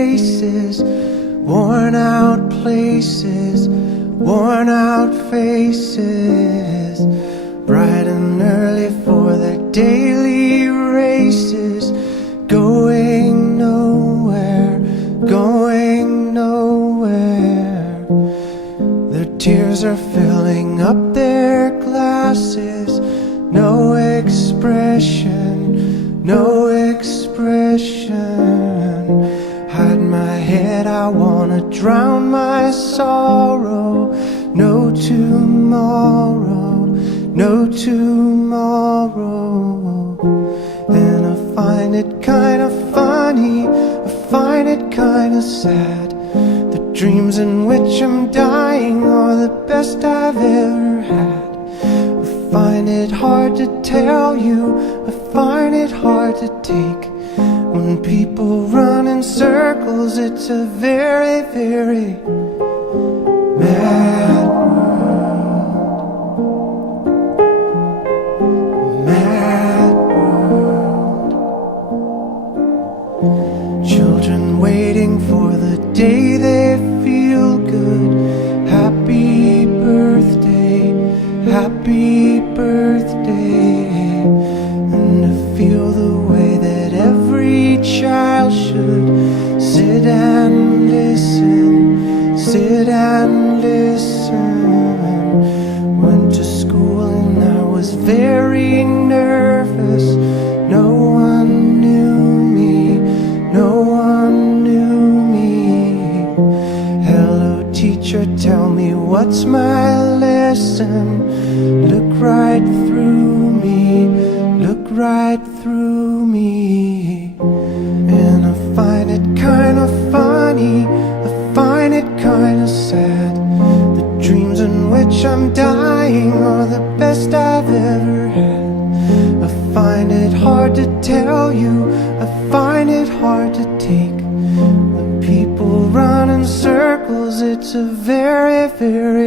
faces, worn out places, worn out faces, bright and early for their daily races, going nowhere, going nowhere. Their tears are filling up their glasses, no expression, no expression. Hide my head, I wanna drown my sorrow. No tomorrow, no tomorrow. And I find it kinda funny, I find it kinda sad. The dreams in which I'm dying are the best I've ever had. I find it hard to tell you, I find it hard to take. When people run in circles, it's a very, very mad world. Mad world. Children waiting for the day they feel good. Happy birthday, happy birthday. And to feel the way that every child should sit and listen, sit and listen. Went to school and I was very nervous. No one knew me, no one knew me. Hello teacher, tell me what's my lesson. Look right through me, look right through me. And I find it kinda funny, I find it kinda sad. The dreams in which I'm dying are the best I've ever had. I find it hard to tell you, I find it hard to take. The people run in circles, it's a very, very